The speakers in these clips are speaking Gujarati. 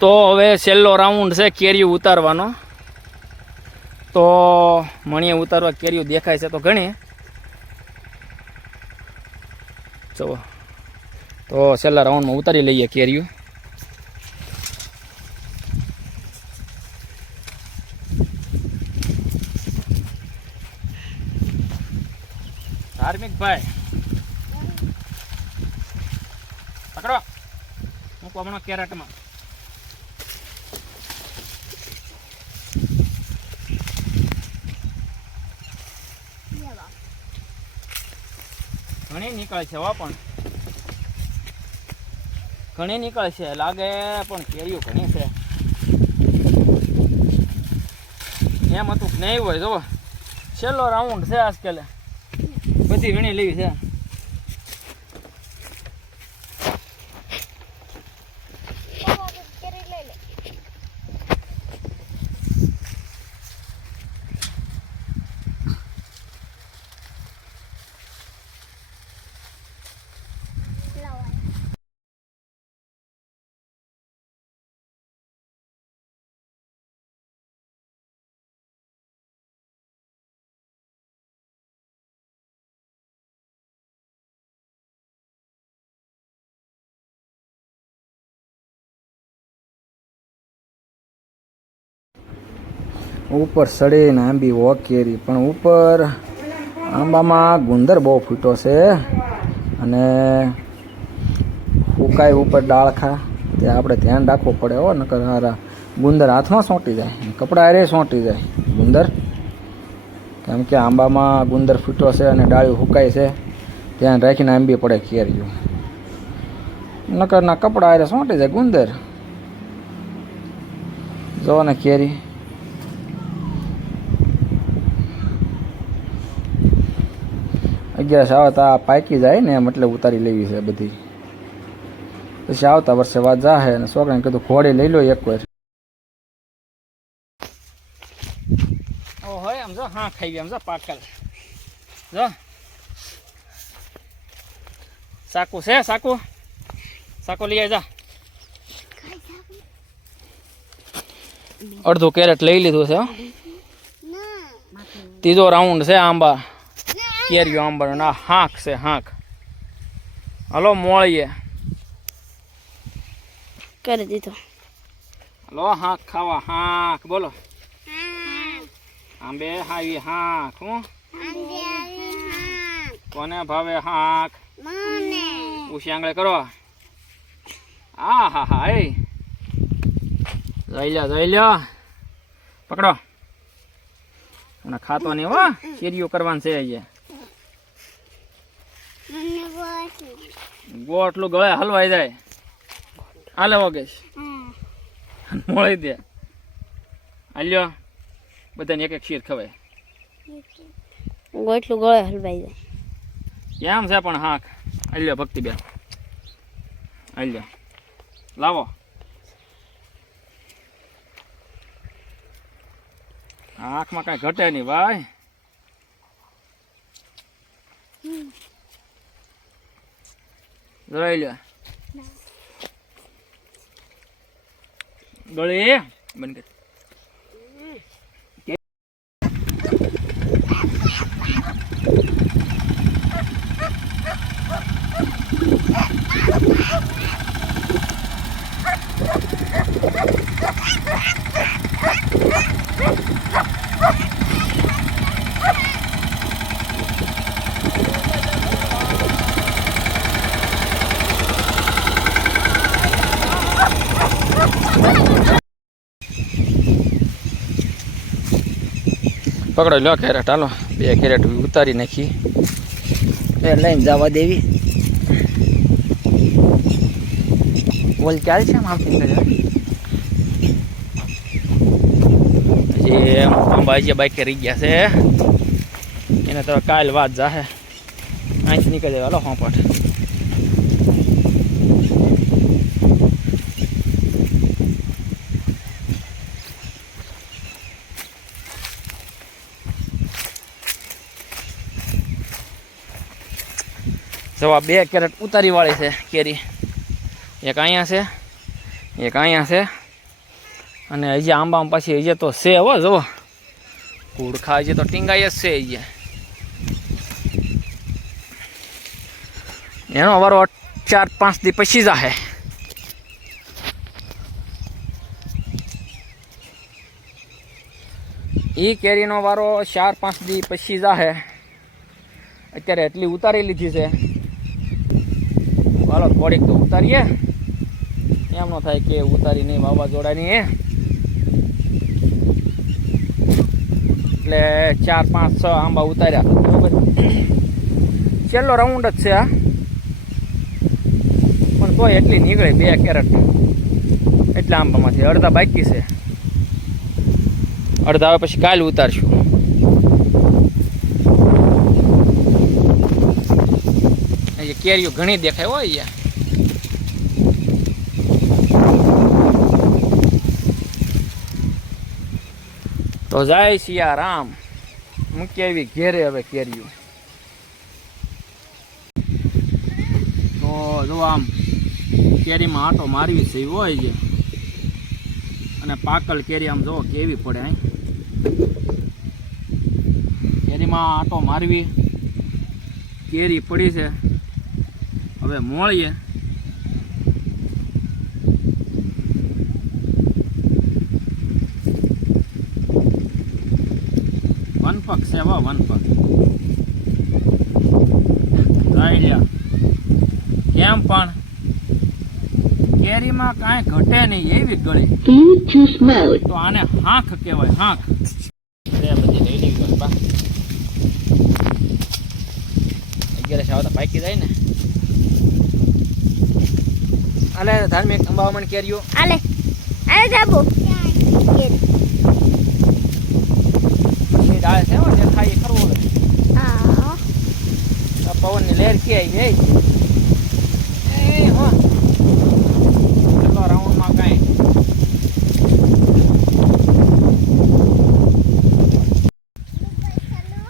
તો હવે છેલ્લો રાઉન્ડ છે કેરીઓ ઉતારવાનો. તો મણીએ ઉતારવા કેરીઓ દેખાય છે તો ઘણી. જો તો છેલ્લા રાઉન્ડમાં ઉતારી લઈએ કેરીઓ. ધાર્મિકભાઈ પકડો, મૂકો હમણાં કેરેટમાં. ઘણી નીકળે છે હો, પણ ઘણી નીકળે છે લાગે, પણ કેરીઓ ઘણી છે. એમ હતું કે નહીં હોય. જો છેલ્લો રાઉન્ડ છે આજકાલ, બધી વીણી લેવી છે. ઉપર સડીને આંબી કેરી, પણ ઉપર આંબામાં ગુંદર બહુ ફૂટો છે અને ફૂકાય ઉપર ડાળખા. તે આપણે ધ્યાન રાખવું પડે હો, નકર હારા ગુંદર હાથમાં સોંટી જાય, કપડા હારે સોંટી જાય ગુંદર. કેમ કે આંબામાં ગુંદર ફૂટો છે અને ડાળીઓ ફૂકાય છે. ધ્યાન રાખીને આંબી પડે કેરીઓ, નકરના કપડા હારે સોંટી જાય ગુંદર. જો ને કેરી અગિયારસ આવતા પાકી જાય ને એમ, એટલે ઉતારી લેવી છે બધી. પછી આવતા વર્ષે વાત જાહે અને છોકરાને કીધું ઘોડે લઈ લો એક વાર. હોય આમ જો, હા ખાઈ ગયા આમ જો પાકલ. જો સાકુ છે, સાકુ સાકુ લઈ જા. અડધું કેરેટ લઈ લીધું છે. ત્રીજો રાઉન્ડ છે આંબા કેરીઓ આંબાનો. ના હાંક છે હાંક. હલો મોળીએ કરી દીધો. હલો હાંક ખાવા. હાંક બોલો. આંબે હાવી હાંક. હું કોને ભાવે હાંક? ઉછી આંગળે કરો. હા હા હા. એ જઈ લ્યો પકડો. અને ખાતો નહીં હો, કેરીઓ કરવાનું છે. અહીંયા ગોટલું ગળે હલવાઈ જાય. હાલે વગેશ મળી દે. હાલ્યો બધાને એક એક શીર ખવાય. ગોટલું ગળે હલવાઈ જાય એમ છે પણ હાંક. હાલ્યો ભક્તિબેન, હાલ્યો લાવો. આંખમાં કઈ ઘટે નહીં ભાઈ. જોઈ લ્યો ગળી બંધ કર. પકડો લો કેરેટ. હાલો 2 કેરેટ ઉતારી નાખી. એ લઈને જવા દેવી. બોલ ચાલ છે આમ આવતી હજી અંબાજી બાઈકે રહી ગયા છે. એને તો કાલ વાત જાહે. અહીંથી નીકળી જાય. હાલો હોંપટ. જવા 2 કેરેટ ઉતારી વાળી છે કેરી. એક અહીંયા છે, એક અહીંયા છે. અને હજી આંબામાં પાછી હજી તો છે હો જુઓ કુડખા હજી તો ટીંગાઈ જ છે હજી એનો વારો 4-5 દી પછી જાહે એ કેરીનો વારો 4-5 દી પછી જાહે અત્યારે એટલી ઉતારી લીધી છે ચાલો થોડીક તો ઉતારીએ એમ ન થાય કે ઉતારી નહીં વાવાઝોડાની એટલે 4-5-6 આંબા ઉતાર્યા બરોબર છેલ્લો રાઉન્ડ જ છે આ પણ તોય એટલી નીકળે 2 કેરેટ એટલા આંબામાંથી અડધા બાકી છે અડધા હવે પછી કાલે ઉતારશું કેરીઓ ઘણી દેખાય હોય યાર તો જાય સિયારામ મૂકી આવી ઘેરે હવે કેરીઓ તો જો આમ કેરીમાં આંટો મારવી છે હોય છે અને પાકલ કેરી આમ જો કેવી પડે અહીં કેરીમાં આંટો મારવી કેરી પડી છે હવે મળીએ વનપક છે વા વનપક કેમ પણ કેરીમાં કાંઈ ઘટે નહીં એવી ગળી તો આને હાંખ કહેવાય હાંખ બધી લઈ લેવી બસ 11 આવતા પાકી જાય ને આલે ધાર્મિક અંબાવમણ કેરીઓ આલે આલે જાબો પછી ડાળે છે હો જે ખાઈ ખરવો હવે હા પવનની લહેર કે આવી ગઈ એ હો ચલો રાઉન્ડમાં કાંઈ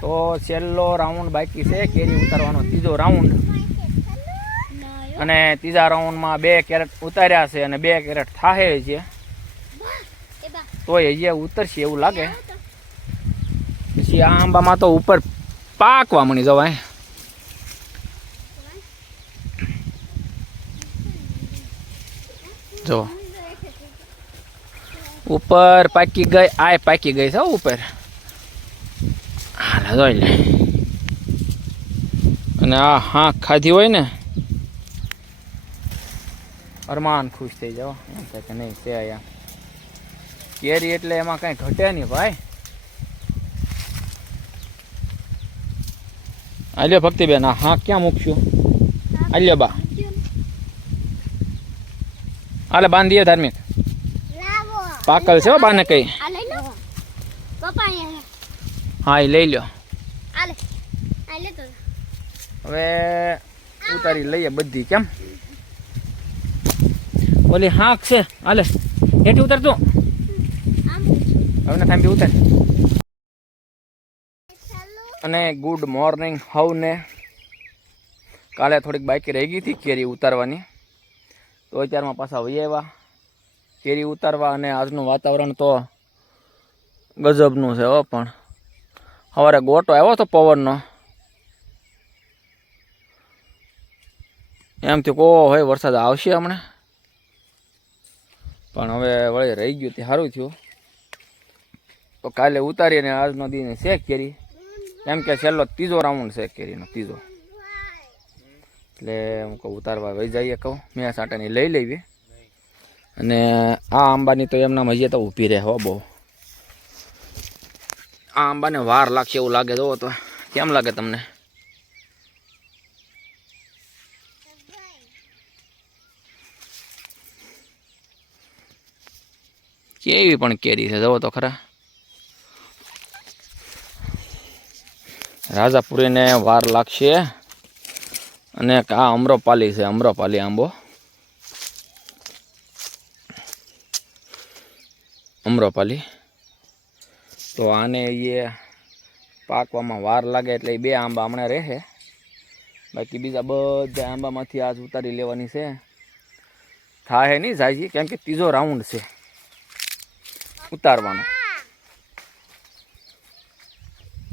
તો છેલ્લો રાઉન્ડ બાકી છે કેરી ઉતારવાનો ત્રીજો રાઉન્ડ અને ત્રીજા રાઉન્ડમાં 2 કેરેટ ઉતાર્યા છે અને 2 કેરેટ થાહે છે તોય હજી ઉતરશે એવું લાગે પછી આ આંબામાં તો ઉપર પાકવા મળી જવાય જો ઉપર પાકી ગઈ આ પાકી ગઈ છે ઉપર હાલ જોઈ લે અને આ હા ખાધી હોય ને અરમાન ખુશ થઈ જાઓ એમ થાય કે નહીં છે અહીંયા કેરી એટલે એમાં કાંઈ ઘટે નહીં ભાઈ આલ્યો ભક્તિબેન આ હા ક્યાં મૂકશું આલ્યો બા આલે બાંધીએ ધાર્મિક પાકલ છે બાને કઈ હા એ લઈ લ્યો હવે ઉતારી લઈએ બધી કેમ ઓલી હાંક છે હાલે હેઠી ઉતાર તું હવે થાંભી ઉતાર અને ગુડ મોર્નિંગ હવને કાલે થોડીક બાકી રહી ગઈ હતી કેરી ઉતારવાની તો અત્યારમાં પાછા વહી આવ્યા કેરી ઉતારવા અને આજનું વાતાવરણ તો ગજબનું છે હો પણ સવારે ગોટો આવ્યો હતો પવનનો એમથી કહો હોય વરસાદ આવશે હમણાં પણ હવે વળી રહી ગયું તે સારું થયું તો કાલે ઉતારીને આજનો દીને છે કેરી કેમ કે છેલ્લો ત્રીજો રાઉન્ડ છે કેરીનો ત્રીજો એટલે હું કહું ઉતારવા વહી જઈએ કહું મેં સાટાની લઈ લેવી અને આ આંબાની તો એમના હજી તો ઊભી રહે હો બહુ આ આંબાને વાર લાગશે એવું લાગે જોવો તો કેમ લાગે તમને કેવી પણ કેરી છે જોવો તો ખરા રાજાપુરીને વાર લાગશે અને આ અમરોપાલી છે અમરોપાલી આંબો અમરોપાલી તો આને એ પાકવામાં વાર લાગે એટલે 2 આંબા હમણાં રહે બાકી બીજા બધા આંબામાંથી આજ ઉતારી લેવાની છે થાય નહીં જાય કેમ કે ત્રીજો રાઉન્ડ છે ઉતારવાનો.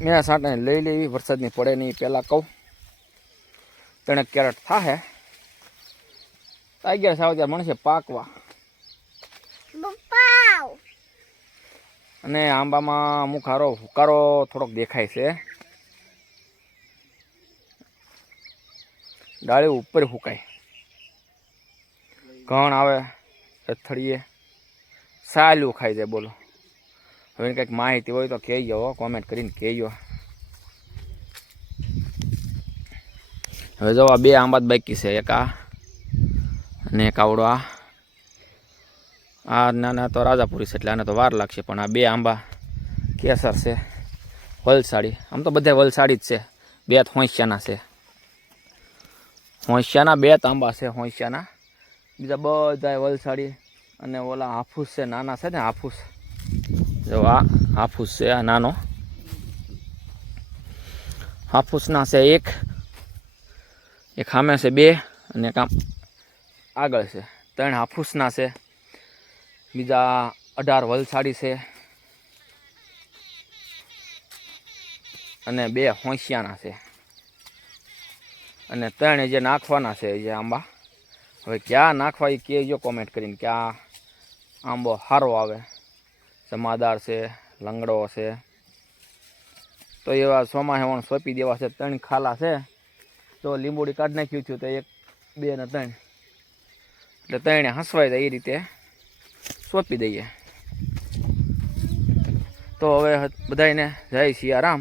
મેં સાંટને લઈ લેવી, વરસાદની પડે નહીં પહેલાં કહું. 3 કેરેટ થાહે. 11 સાવ ત્યારે મળશે પાકવા. પપ્પા અને આંબામાં અમુક હારો હુકારો થોડોક દેખાય છે. ડાળી ઉપર હુકાય, ઘણ આવે રથડીએ, સાલું ખાઈ જાય. બોલો, હવે કંઈક માહિતી હોય તો કહેજો, કોમેન્ટ કરીને કહેજો. હવે જો આ 2 આંબા જ બાકી છે, એક આ અને એક આવડો. આ નાના તો રાજાપુરી છે એટલે આને તો વાર લાગશે, પણ આ 2 આંબા કેસર છે, વલસાડી. આમ તો બધા વલસાડી જ છે. 2 હોંશિયાના છે, હોંશિયાના 2 આંબા છે હોંશિયાના. બીજા બધા વલસાડી. અને ઓલા હાફૂસ છે, નાના છે ને હાફૂસ. જો આ હાફૂસ છે, આ નાનો હાફૂસના છે. એક સામે છે 2 અને એક આમ આગળ છે. 3 હાફૂસના છે. બીજા 18 વલસાડી છે અને 2 હોંશિયાના છે. અને 3 જે નાખવાના છે જે આંબા. હવે ક્યાં નાખવા એ કહેજો કોમેન્ટ કરીને, કે આ આંબો સારો આવે, જમાદાર છે, લંગડો છે. તો એવા સોમાં સોંપી દેવા છે. 3 ખાલા છે, તો લીંબોડી કાઢી નાખ્યું થયું તો 1, 2 ને 3, એટલે 3 હસવાઈ જાય એ રીતે સોંપી દઈએ. તો હવે બધાને જય સિયારામ.